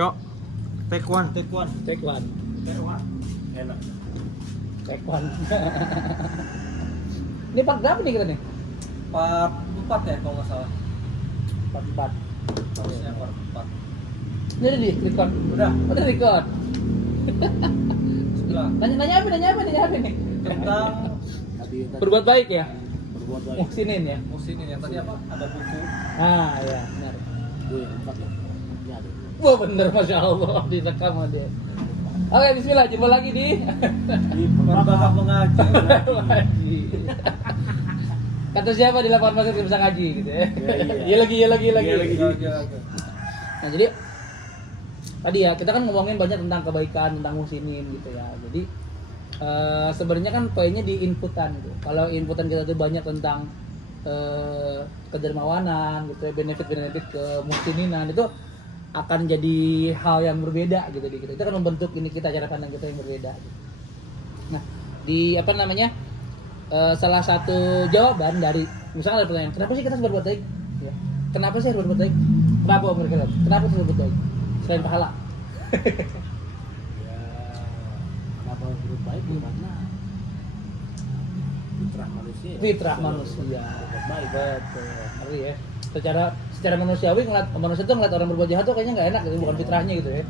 Yuk, take one. Take one. Enak. Take one. Ini part berapa nih kita nih? Part 4 ya kalau nggak salah. Part 4. Harusnya part 4. Ini udah di record. Udah record. Sebelah. Nanya apa nih? Tentang Berbuat baik ya? Berbuat baik. Muhsinin ya? musim ini yang tadi apa? Ada buku. Ah ya, benar. Gue 4 ya. Ya ada. Wah bener, Masya Allah, direkam sama dia. Oke, bismillah, jumpa lagi di Di Bakal mengaji. Ngaji. Kata siapa di lapangan pasir bisa ngaji gitu ya? Iya. Iya lagi. Iya. Nah jadi tadi ya kita kan ngomongin banyak tentang kebaikan, tentang muhsinin gitu ya. Jadi sebenarnya kan poinnya di inputan gitu. Kalau inputan kita tuh banyak tentang kedermawanan gitu ya, benefit ke muhsininan itu akan jadi hal yang berbeda gitu di kita. Itu akan membentuk ini kita, cara pandang kita yang berbeda. Gitu. Nah di apa namanya salah satu jawaban dari misalnya ada pertanyaan, kenapa sih kita harus berbuat baik? Ya. Kenapa sih harus berbuat baik? Kenapa mereka? Kenapa harus berbuat baik? Selain pahala. Ya, kenapa harus berbuat baik? Karena fitrah manusia. Fitrah manusia. Berbuat baik. Betul. Ngeri ya. Secara manusiawi manusia tuh ngeliat orang berbuat jahat tuh kayaknya nggak enak gitu, bukan fitrahnya gitu ya.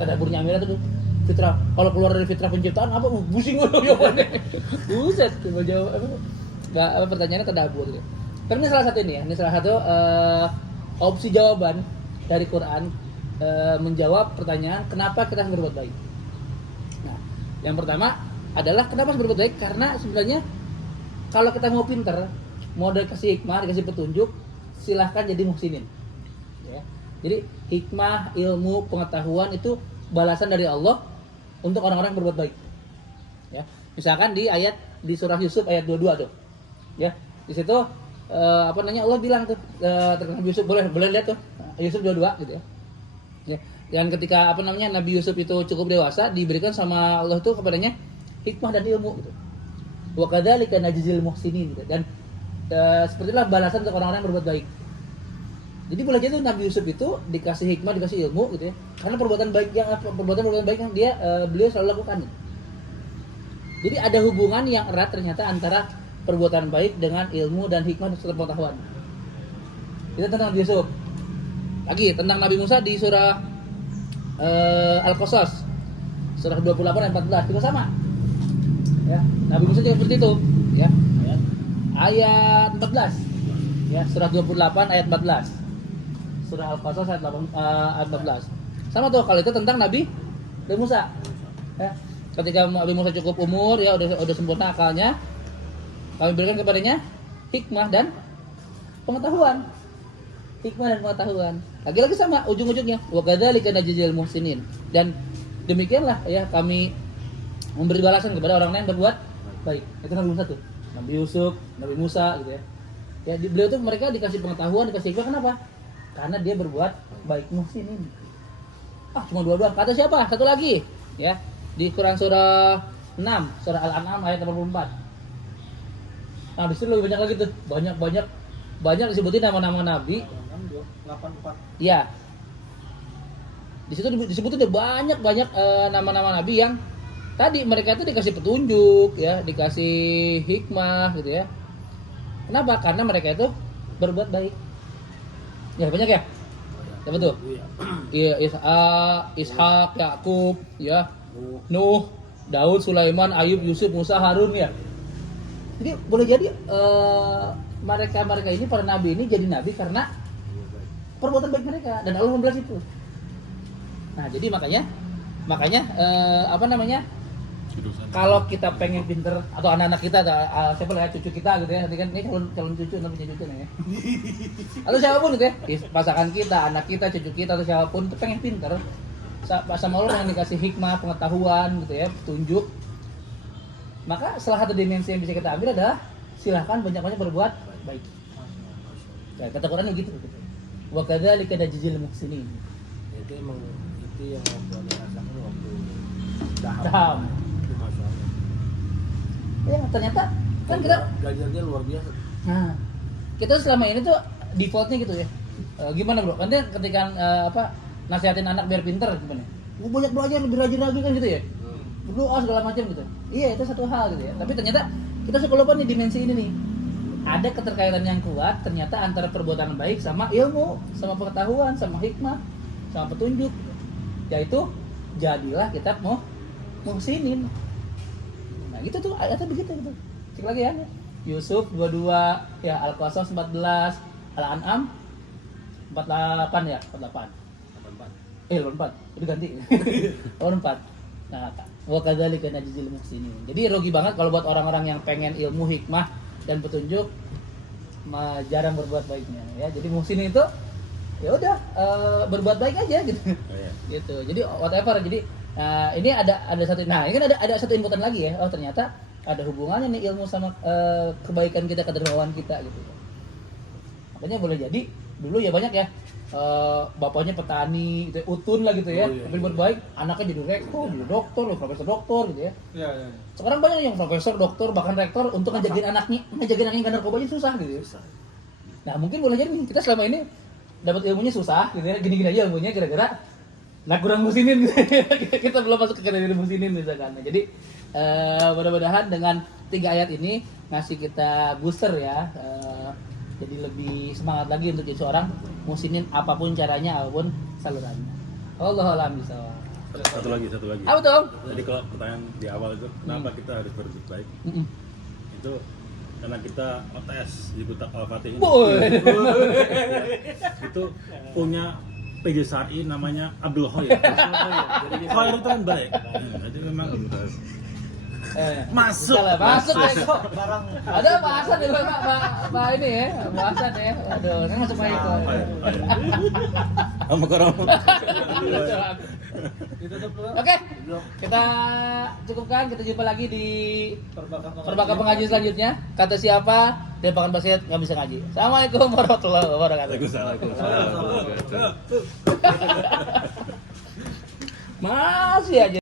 Tadaburnya Amira tuh fitrah. Kalau keluar dari fitrah penciptaan apa pusing gue jawabannya. Buset, coba jawab apa? Nggak, apa pertanyaannya tadabur gitu. Tapi ini salah satu ini ya. Ini salah satu opsi jawaban dari Quran menjawab pertanyaan kenapa kita harus berbuat baik. Nah, yang pertama adalah kenapa harus berbuat baik? Karena sebenarnya kalau kita mau pinter, mau dikasih hikmah, dikasih petunjuk, silahkan jadi muhsinin. Ya. Jadi hikmah, ilmu, pengetahuan itu balasan dari Allah untuk orang-orang yang berbuat baik. Ya. Misalkan di surah Yusuf ayat 22 tuh. Ya. Di situ Allah bilang tuh terkait Yusuf, boleh lihat tuh Yusuf 22 gitu ya. Ya. Dan ketika Nabi Yusuf itu cukup dewasa, diberikan sama Allah tuh kepadanya hikmah dan ilmu gitu. Wa kadzalika najzil muhsinin gitu. Dan seperti itulah balasan untuk orang-orang yang berbuat baik. Jadi boleh jadi Nabi Yusuf itu dikasih hikmah, dikasih ilmu gitu ya. Karena perbuatan baik yang beliau selalu lakukan. Jadi ada hubungan yang erat ternyata antara perbuatan baik dengan ilmu dan hikmah dan pengetahuan. Itu tentang Nabi Yusuf. Lagi tentang Nabi Musa di surah Al-Qasas. Surah 28 ayat 14 juga sama. Ya, Nabi Musa juga seperti itu, ya. Ayat 14. Ya, surah 28 ayat 14. Surah Al-Qasas ayat 14. Sama tuh kalau itu tentang Nabi Musa. Ya. Ketika Nabi Musa cukup umur ya udah sempurna akalnya, kami berikan kepadanya hikmah dan pengetahuan. Lagi-lagi sama ujung-ujungnya wa kadzalika najzil muhsinin. Dan demikianlah ya kami memberi balasan kepada orang lain yang berbuat baik. Itu Nabi Musa tuh. Nabi Yusuf, Nabi Musa gitu ya. Ya beliau tuh mereka dikasih pengetahuan, dikasih hikmah kenapa? Karena dia berbuat baik muhsinin. Cuma dua doang. Kata siapa? Satu lagi ya. Di Quran surah 6, surah Al-An'am ayat 84. Nah, di situ lebih banyak lagi tuh. Banyak disebutin nama-nama nabi. 84. Ya. Di situ disebutin banyak nama-nama nabi yang tadi mereka itu dikasih petunjuk ya, dikasih hikmah gitu ya. Kenapa? Karena mereka itu berbuat baik. Ya banyak ya? Ya betul. Iya, Ishak, Yakub, ya, Nuh, Daud, Sulaiman, Ayub, Yusuf, Musa, Harun ya. Jadi boleh jadi mereka ini para nabi ini jadi nabi karena perbuatan baik mereka dan Allah membalas itu. Nah, jadi makanya kalau kita pengen pinter atau anak-anak kita siapa lah cucu kita gitu ya, nanti kan ini calon cucu nanti punya cucu nih ya. Atau siapapun gitu ya, pasangan kita, anak kita, cucu kita atau siapapun itu pengen pinter sama Allah yang dikasih hikmah, pengetahuan gitu ya, petunjuk. Maka salah satu dimensi yang bisa kita ambil adalah silahkan banyak-banyak berbuat baik. Ya, kata Quran begitu. Wa kadzalika najzil muhsinin. Itu emang itu yang waktu rasakan waktu Daham. Ya ternyata kan kita belajarnya luar biasa. Nah, kita selama ini tuh defaultnya gitu ya. Gimana bro? Nanti ketika nasihatin anak biar pinter gimana? Gue banyak belajar lebih rajin lagi kan gitu ya. Berdoa segala macam gitu. Iya itu satu hal gitu ya. Tapi ternyata kita suka lupa nih dimensi ini nih. Ada keterkaitan yang kuat ternyata antara perbuatan baik sama ilmu, sama pengetahuan, sama hikmah, sama petunjuk. Yaitu jadilah kita muhsinin. Nah gitu tuh ayatnya begitu gitu. Cek lagi ya. Yusuf 22, ya Al-Qasas 14, Al-An'am 48 ya, 48. 84, udah ganti. 84. Nah, wa kadzalika najzil muhsinin. Jadi rugi banget kalau buat orang-orang yang pengen ilmu, hikmah dan petunjuk jarang berbuat baiknya ya. Jadi muhsinin itu ya udah berbuat baik aja gitu. Oh, iya. Gitu. Jadi whatever. Jadi ini ada satu, nah ini kan ada satu inputan lagi ya. Oh ternyata ada hubungannya nih ilmu sama kebaikan kita, kedermawanan kita gitu. Makanya boleh jadi dulu ya banyak ya bapaknya petani gitu, utun lah gitu ya. Tapi berbaik anaknya jadi rektor, jadi dokter, profesor dokter gitu ya. Iya, iya. Sekarang banyak yang profesor, dokter, bahkan rektor untuk ngejagain anaknya kan narkoba aja susah gitu. Nah mungkin boleh jadi nih kita selama ini dapat ilmunya susah gitu ya, gini-gini aja ilmunya kira-kira nah kurang musinin gitu. Kita belum masuk ke kategori musinin misalkan. Nah, jadi mudah-mudahan dengan 3 ayat ini ngasih kita booster ya, jadi lebih semangat lagi untuk jadi seorang musinin apapun caranya, apapun salurannya. Allahu a'lam bishawab. Satu lagi. Apa tuh? Jadi kalau pertanyaan di awal itu kenapa kita harus berbuat baik? Itu karena kita OTS di Kutak Al-Fatih ini. Itu punya PJ Syar'i namanya Abdul Khoir. Jadi Khoir itu kan baik. Jadi memang masuk Barang Ada bahasan ya Pak ini ya, bahasan ya. Aduh, saya masuk baik kok. sama korang. ditutup dulu. Oke, kita cukupkan. Kita jumpa lagi di Perbakan Perbakan Pengaji selanjutnya. Kata siapa? Depan Basket nggak bisa ngaji. Assalamualaikum warahmatullahi wabarakatuh. Waalaikumsalam. Masih aja.